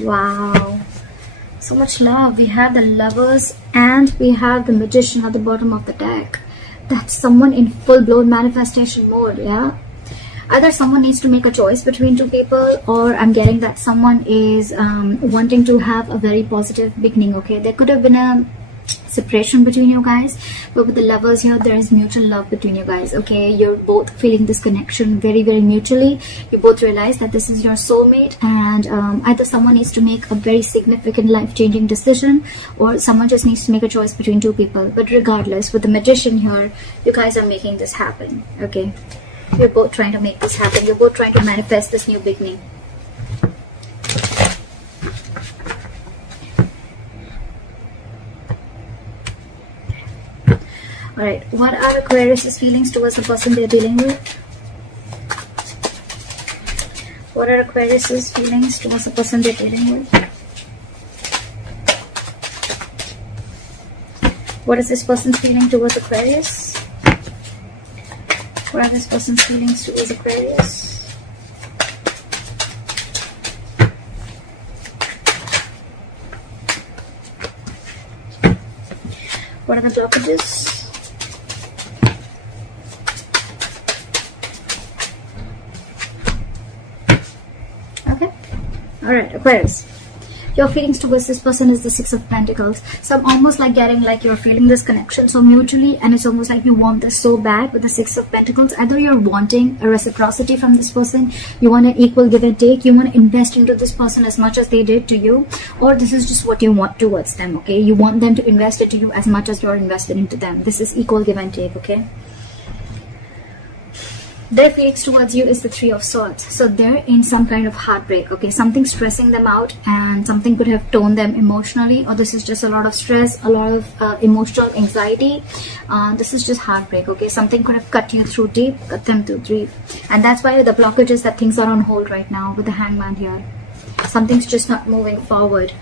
Wow. So much love. We have the Lovers and we have the Magician at the bottom of the deck. That's someone in full-blown manifestation mode, yeah? Either someone needs to make a choice between two people, or I'm getting that someone is wanting to have a very positive beginning, okay? There could have been a separation between you guys, but with the Lovers here, there is mutual love between you guys, okay? You're both feeling this connection very, very mutually. You both realize that this is your soulmate, and either someone needs to make a very significant life-changing decision, or someone just needs to make a choice between two people. But regardless, with the Magician here, you guys are making this happen, okay? You're both trying to make this happen. You're both trying to manifest this new beginning. Alright, what are Aquarius' feelings towards the person they're dealing with? What are Aquarius' feelings towards the person they're dealing with? What is this person's feeling towards Aquarius? What are this person's feelings towards Aquarius? What are the blockages? Okay. Alright, Aquarius. Your feelings towards this person is the Six of Pentacles. So I'm almost like getting like you're feeling this connection so mutually, and it's almost like you want this so bad with the Six of Pentacles. Either you're wanting a reciprocity from this person, you want an equal give and take, you want to invest into this person as much as they did to you, or this is just what you want towards them, okay? You want them to invest into you as much as you're invested into them. This is equal give and take, okay? Their feelings towards you is the Three of Swords. So they're in some kind of heartbreak, okay? Something stressing them out, and something could have torn them emotionally, or this is just a lot of stress, a lot of emotional anxiety. This is just heartbreak, okay? Something could have cut you through deep, cut them through deep. And that's why the blockage is that things are on hold right now with the Hangman here. Something's just not moving forward.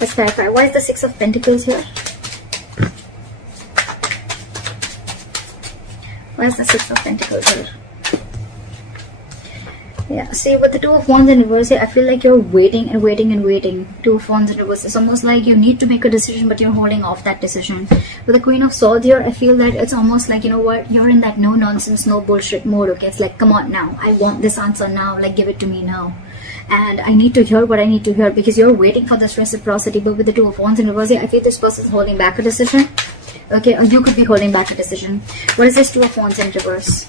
Let's clarify. Why is the Six of Pentacles here? Where's the Six of Pentacles here? Yeah, see, with the Two of Wands in reverse here, I feel like you're waiting and waiting and waiting. Two of Wands in reverse. It's almost like you need to make a decision, but you're holding off that decision. With the Queen of Swords here, I feel that it's almost like, you know what, you're in that no nonsense, no bullshit mode, okay? It's like, come on now. I want this answer now. Like, give it to me now. And I need to hear what I need to hear, because you're waiting for this reciprocity. But with the Two of Wands in reverse here, I feel this person's holding back a decision. Okay, or you could be holding back a decision. What is this Two of Wands in reverse?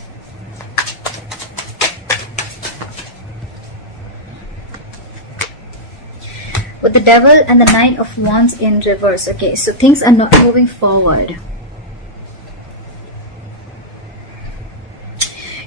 With the Devil and the Nine of Wands in reverse. Okay, so things are not moving forward.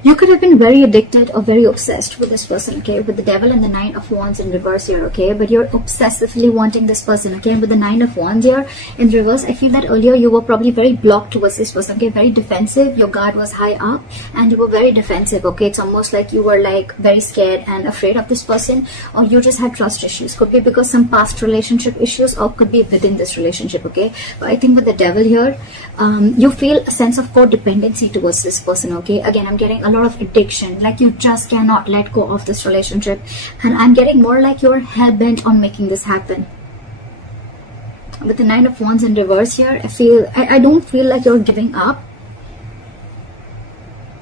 You could have been very addicted or very obsessed with this person, okay? With the Devil and the Nine of Wands in reverse here, okay? But you're obsessively wanting this person, okay? And with the Nine of Wands here in reverse, I feel that earlier you were probably very blocked towards this person, okay? Very defensive. Your guard was high up and you were very defensive, okay? It's almost like you were like very scared and afraid of this person, or you just had trust issues. Could be because some past relationship issues, or could be within this relationship, okay? But I think with the Devil here, you feel a sense of codependency towards this person, okay? Again, I'm getting a lot of addiction, like you just cannot let go of this relationship, and I'm getting more like you're hell-bent on making this happen. With the Nine of Wands in reverse here, I don't feel like you're giving up.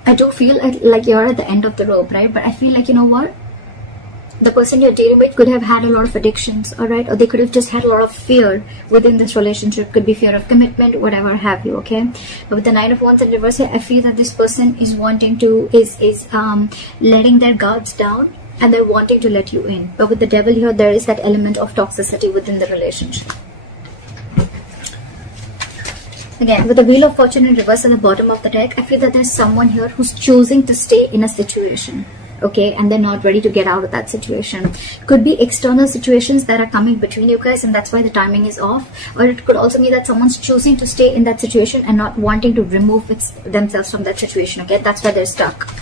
I don't feel like you're at the end of the rope, right? But I feel like, you know what, the person you're dealing with could have had a lot of addictions, all right? Or they could have just had a lot of fear within this relationship. Could be fear of commitment, whatever have you, okay? But with the Nine of Wands in reverse here, I feel that this person is wanting to, letting their guards down, and they're wanting to let you in. But with the Devil here, there is that element of toxicity within the relationship. Again, with the Wheel of Fortune in reverse at the bottom of the deck, I feel that there's someone here who's choosing to stay in a situation, okay, and they're not ready to get out of that situation. Could be external situations that are coming between you guys, and that's why the timing is off. Or it could also mean that someone's choosing to stay in that situation and not wanting to remove themselves from that situation, okay? That's why they're stuck.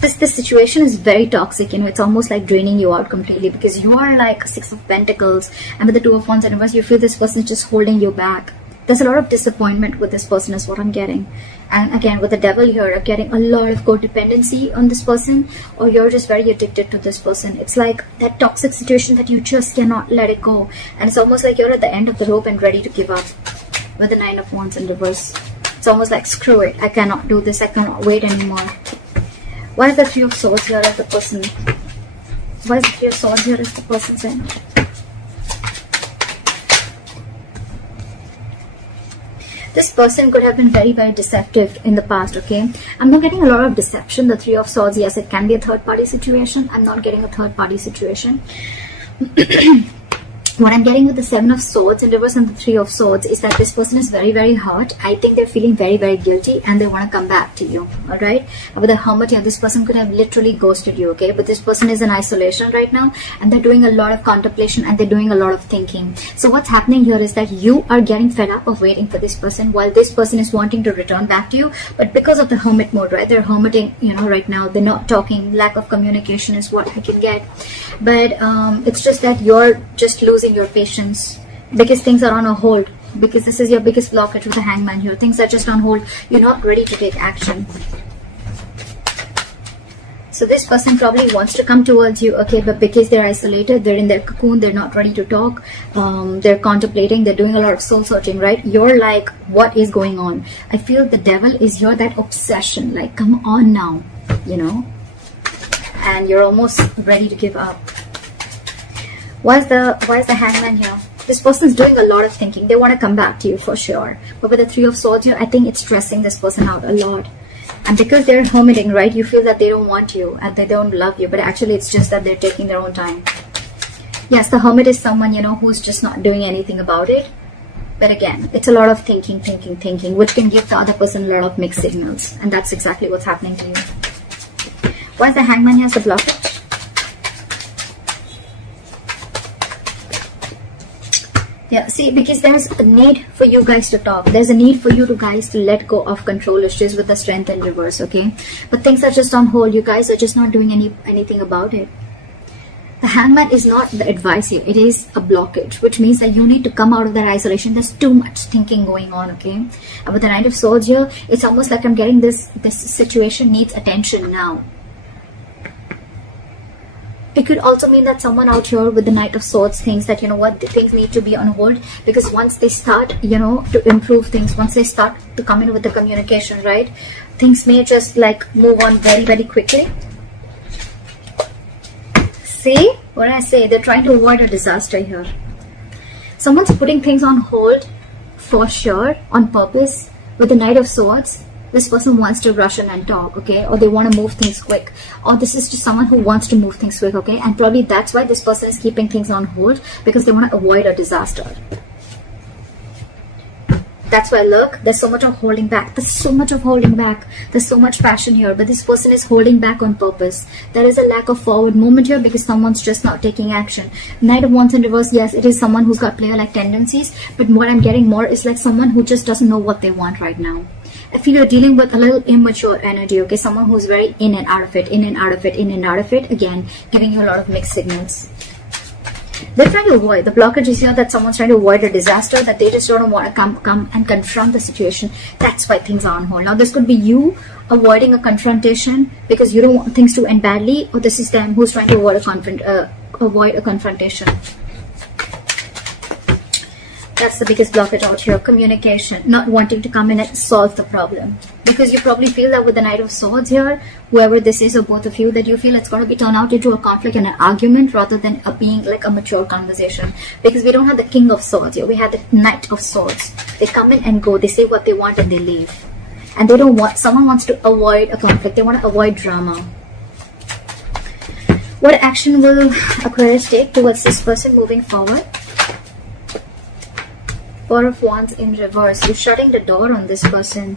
This situation is very toxic, you know. It's almost like draining you out completely, because you are like Six of Pentacles, and with the Two of Wands in reverse, you feel this person is just holding you back. There's a lot of disappointment with this person is what I'm getting. And again, with the devil here, I'm getting a lot of codependency on this person, or you're just very addicted to this person. It's like that toxic situation that you just cannot let it go. And it's almost like you're at the end of the rope and ready to give up. With the 9 of Wands in reverse. It's almost like, screw it, I cannot do this, I cannot wait anymore. Why is the 3 of Swords here as the person? Why is the 3 of Swords here as the person saying? This person could have been very, very deceptive in the past, okay? I'm not getting a lot of deception. The 3 of Swords, yes, it can be a third-party situation. I'm not getting a third-party situation. What I'm getting with the 7 of Swords in reverse and the 3 of Swords is that this person is very, very hurt. I think they're feeling very, very guilty and they want to come back to you, alright? With the Hermit here, this person could have literally ghosted you, okay? But this person is in isolation right now and they're doing a lot of contemplation and they're doing a lot of thinking. So what's happening here is that you are getting fed up of waiting for this person while this person is wanting to return back to you. But because of the Hermit mode, right? They're hermiting, you know, right now. They're not talking. Lack of communication is what I can get. But it's just that you're just losing your patience because things are on a hold, because this is your biggest blockage with the Hangman here. Things are just on hold. You're not ready to take action. So this person probably wants to come towards you, okay, but because they're isolated, they're in their cocoon, they're not ready to talk, they're contemplating, they're doing a lot of soul searching, right? You're like, what is going on? I feel the devil is your that obsession, like, come on now, you know, and you're almost ready to give up. Why is the Hangman here? This person's doing a lot of thinking. They want to come back to you for sure. But with the 3 of Swords here, I think it's stressing this person out a lot. And because they're hermiting, right, you feel that they don't want you and they don't love you. But actually, it's just that they're taking their own time. Yes, the Hermit is someone, you know, who's just not doing anything about it. But again, it's a lot of thinking, which can give the other person a lot of mixed signals. And that's exactly what's happening to you. Why is the Hangman here as the blockage? Yeah, see, because there's a need for you guys to talk. There's a need for you guys to let go of control issues with the Strength in reverse, okay? But things are just on hold. You guys are just not doing anything about it. The Hangman is not the advice here. It is a blockage, which means that you need to come out of that isolation. There's too much thinking going on, okay? And with the Knight of Swords here, it's almost like I'm getting this situation needs attention now. It could also mean that someone out here with the Knight of Swords thinks that, you know what, things need to be on hold, because once they start, you know, to improve things, once they start to come in with the communication, right, things may just like move on very, very quickly. See what I say? They're trying to avoid a disaster here. Someone's putting things on hold for sure, on purpose. With the Knight of Swords, this person wants to rush in and talk, okay? Or they want to move things quick. Or this is just someone who wants to move things quick, okay? And probably that's why this person is keeping things on hold, because they want to avoid a disaster. That's why, look, there's so much of holding back. There's so much of holding back. There's so much passion here, but this person is holding back on purpose. There is a lack of forward movement here because someone's just not taking action. Knight of Wands in reverse, yes, it is someone who's got player-like tendencies, but what I'm getting more is like someone who just doesn't know what they want right now. I feel you're dealing with a little immature energy, okay? Someone who's very in and out of it, in and out of it, in and out of it. Again, giving you a lot of mixed signals. They're trying to avoid. The blockage is here that someone's trying to avoid a disaster, that they just don't want to come and confront the situation. That's why things are on hold. Now, this could be you avoiding a confrontation because you don't want things to end badly, or this is them who's trying to avoid a confrontation. That's the biggest blockage out here. Communication. Not wanting to come in and solve the problem. Because you probably feel that with the Knight of Swords here, whoever this is or both of you, that you feel it's going to be turned out into a conflict and an argument rather than being like a mature conversation. Because we don't have the King of Swords here. We have the Knight of Swords. They come in and go. They say what they want and they leave. And they don't want, someone wants to avoid a conflict. They want to avoid drama. What action will Aquarius take towards this person moving forward? Four of Wands in reverse. You're shutting the door on this person.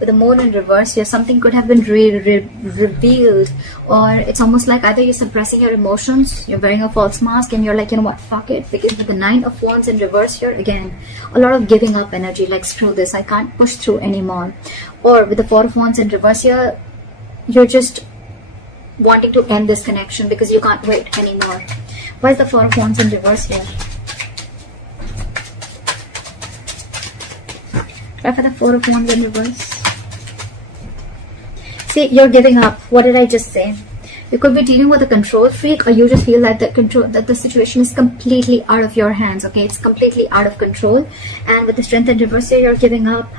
With the Moon in reverse here, something could have been revealed, or it's almost like either you're suppressing your emotions, you're wearing a false mask, and you're like, you know what, fuck it. Because with the Nine of Wands in reverse here, again, a lot of giving up energy, like screw this, I can't push through anymore. Or with the Four of Wands in reverse here, you're just wanting to end this connection because you can't wait anymore. Why is the Four of Wands in reverse here? Try for the Four of Wands in reverse. See, you're giving up. What did I just say? You could be dealing with a control freak, or you just feel that the situation is completely out of your hands. Okay, it's completely out of control. And with the Strength in reverse here, you're giving up.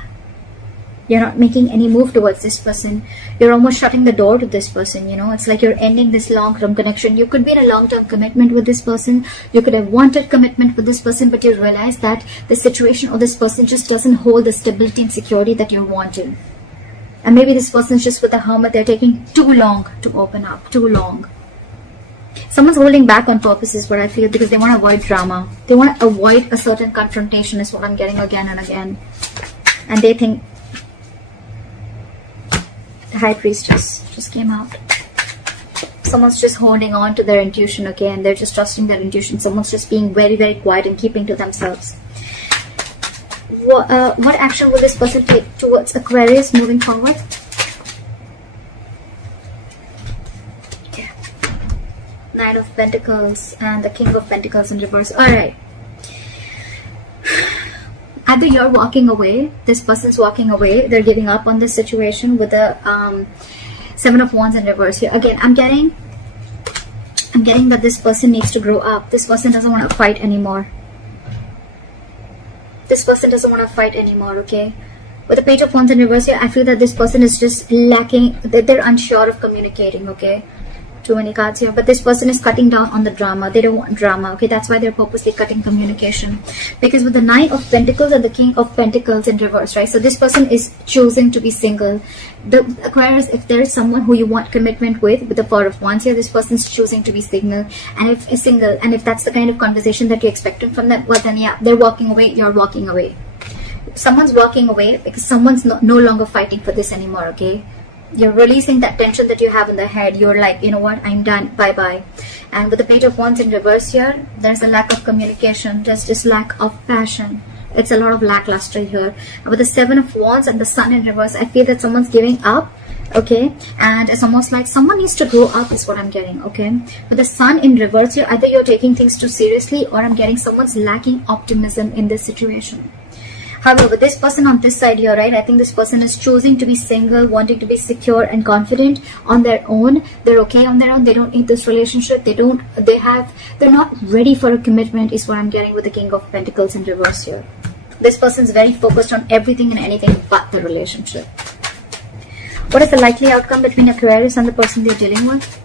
You're not making any move towards this person. You're almost shutting the door to this person, you know. It's like you're ending this long-term connection. You could be in a long-term commitment with this person. You could have wanted commitment with this person, but you realize that the situation or this person just doesn't hold the stability and security that you're wanting. And maybe this person's just with the Hermit. They're taking too long to open up. Too long. Someone's holding back on purpose is what I feel, because they want to avoid drama. They want to avoid a certain confrontation is what I'm getting again and again. And they think... The High Priestess just came out. Someone's just holding on to their intuition, okay, and they're just trusting their intuition. Someone's just being very, very quiet and keeping to themselves. What action will this person take towards Aquarius moving forward? Yeah. Knight of Pentacles and the King of Pentacles in reverse. Alright. Either you're walking away, this person's walking away, they're giving up on this situation with the Seven of Wands in reverse here. Again, I'm getting that this person needs to grow up. This person doesn't want to fight anymore. This person doesn't want to fight anymore, okay? With the Page of Wands in reverse here, I feel that this person is just lacking, they're unsure of communicating, okay? Too many cards here, but this person is cutting down on the drama. They don't want drama, okay? That's why they're purposely cutting communication, because with the Nine of Pentacles and the King of Pentacles in reverse, right? So this person is choosing to be single. The Aquarius, if there is someone who you want commitment with the Four of Wands here, this person's choosing to be single. And if is single, and if that's the kind of conversation that you're expecting from them, well then yeah, they're walking away. You're walking away. Someone's walking away because someone's no longer fighting for this anymore, okay? You're releasing that tension that you have in the head. You're like, you know what, I'm done, bye-bye. And with the Page of Wands in reverse here, there's a lack of communication. There's just lack of passion. It's a lot of lackluster here. And with the Seven of Wands and the Sun in reverse, I feel that someone's giving up, okay? And it's almost like someone needs to grow up is what I'm getting, okay? With the Sun in reverse here, either you're taking things too seriously, or I'm getting someone's lacking optimism in this situation. However, with this person on this side here, right, I think this person is choosing to be single, wanting to be secure and confident on their own. They're okay on their own. They don't need this relationship. They're not ready for a commitment is what I'm getting with the King of Pentacles in reverse here. This person's very focused on everything and anything but the relationship. What is the likely outcome between Aquarius and the person they're dealing with?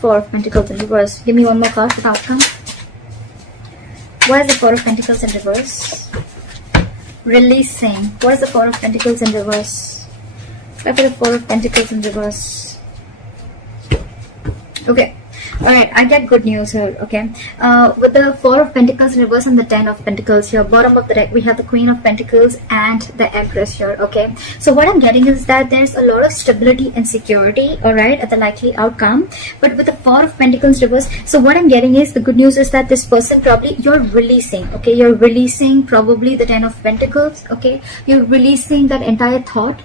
Four of Pentacles in reverse. Give me one more card for the outcome. Why is the Four of Pentacles in reverse? Releasing. What is the Four of Pentacles in reverse? Why for the Four of Pentacles in reverse? Okay. Alright, I get good news here, okay? With the Four of Pentacles in reverse and the Ten of Pentacles here, bottom of the deck, we have the Queen of Pentacles and the Empress here, okay? So what I'm getting is that there's a lot of stability and security, alright, at the likely outcome. But with the Four of Pentacles reverse, so what I'm getting is, the good news is that this person probably, you're releasing, okay? You're releasing probably the Ten of Pentacles, okay? You're releasing that entire thought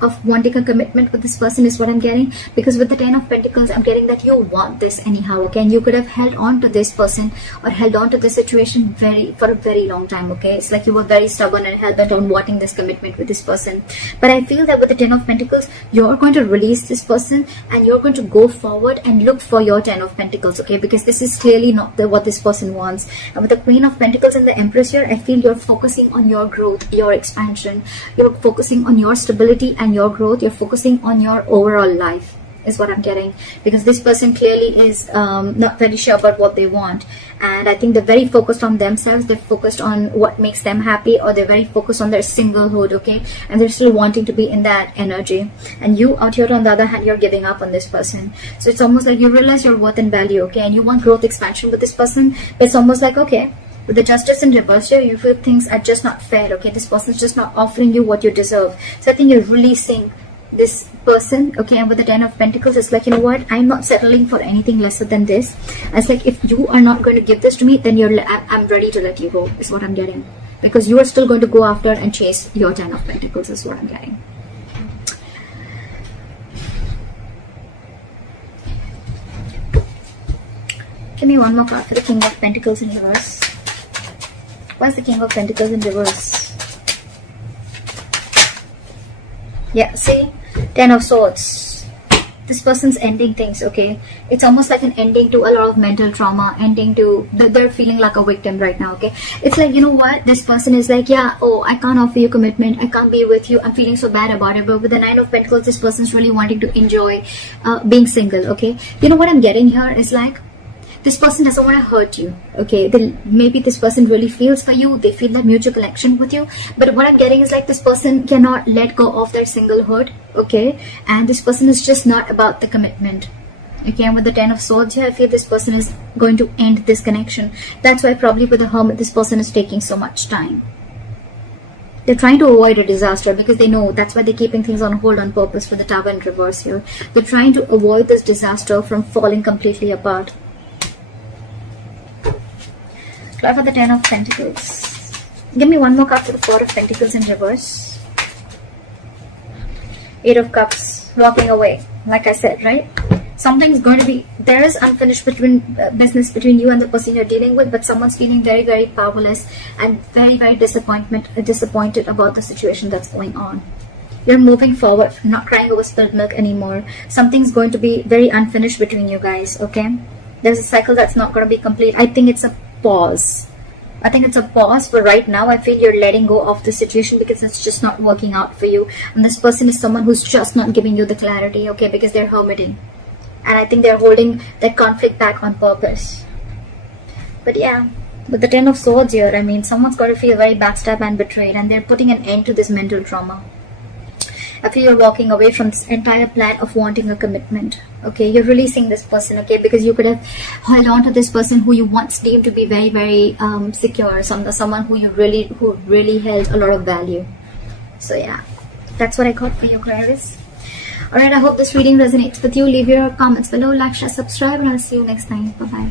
of wanting a commitment with this person is what I'm getting, because with the Ten of Pentacles I'm getting that you want this anyhow, okay? And you could have held on to this person or held on to this situation for a very long time, okay? It's like you were very stubborn and hell bent on wanting this commitment with this person. But I feel that with the Ten of Pentacles, you're going to release this person and you're going to go forward and look for your Ten of Pentacles, okay? Because this is clearly not what this person wants. And with the Queen of Pentacles and the Empress here, I feel you're focusing on your growth, your expansion. You're focusing on your stability and your growth. You're focusing on your overall life is what I'm getting, because this person clearly is not very sure about what they want, and I think they're very focused on themselves. They're focused on what makes them happy, or they're very focused on their singlehood, okay? And they're still wanting to be in that energy. And you out here on the other hand, you're giving up on this person. So it's almost like you realize your worth and value, okay? And you want growth, expansion with this person, but it's almost like, okay, with the Justice in reverse here, you feel things are just not fair, okay? This person's just not offering you what you deserve. So I think you're releasing this person, okay? And with the Ten of Pentacles, it's like, you know what, I'm not settling for anything lesser than this. And it's like, if you are not going to give this to me, then I'm ready to let you go, is what I'm getting. Because you are still going to go after and chase your Ten of Pentacles, is what I'm getting. Give me one more card for the King of Pentacles in reverse. What's the King of Pentacles in reverse? Yeah, see? 10 of Swords. This person's ending things, okay? It's almost like an ending to a lot of mental trauma, ending to, they're feeling like a victim right now, okay? It's like, you know what? This person is like, yeah, oh, I can't offer you commitment. I can't be with you. I'm feeling so bad about it. But with the 9 of Pentacles, this person's really wanting to enjoy being single, okay? You know what I'm getting here is like, this person doesn't want to hurt you, okay? Maybe this person really feels for you. They feel that mutual connection with you. But what I'm getting is like this person cannot let go of their singlehood, okay? And this person is just not about the commitment, okay? And with the 10 of Swords here, I feel this person is going to end this connection. That's why probably with the Hermit, this person is taking so much time. They're trying to avoid a disaster because they know that's why they're keeping things on hold on purpose for the Tower in reverse here. They're trying to avoid this disaster from falling completely apart. Card for the 10 of Pentacles. Give me one more card for the 4 of Pentacles in reverse. 8 of Cups. Walking away. Like I said, right? Something's going to be... There is unfinished business between you and the person you're dealing with, but someone's feeling very, very powerless and very, very disappointed about the situation that's going on. You're moving forward, not crying over spilled milk anymore. Something's going to be very unfinished between you guys, okay? There's a cycle that's not going to be complete. I think it's a pause. I think it's a pause for right now. I feel you're letting go of the situation because it's just not working out for you. And this person is someone who's just not giving you the clarity, okay? Because they're hermiting. And I think they're holding that conflict back on purpose. But yeah, with the 10 of Swords here, I mean, someone's got to feel very backstabbed and betrayed. And they're putting an end to this mental trauma. I feel you're walking away from this entire plan of wanting a commitment. Okay, you're releasing this person, okay, because you could have held on to this person who you once deemed to be very, very secure, someone who really held a lot of value. So yeah, that's what I got for you, Aquarius. Alright, I hope this reading resonates with you. Leave your comments below, like, share, subscribe, and I'll see you next time. Bye-bye.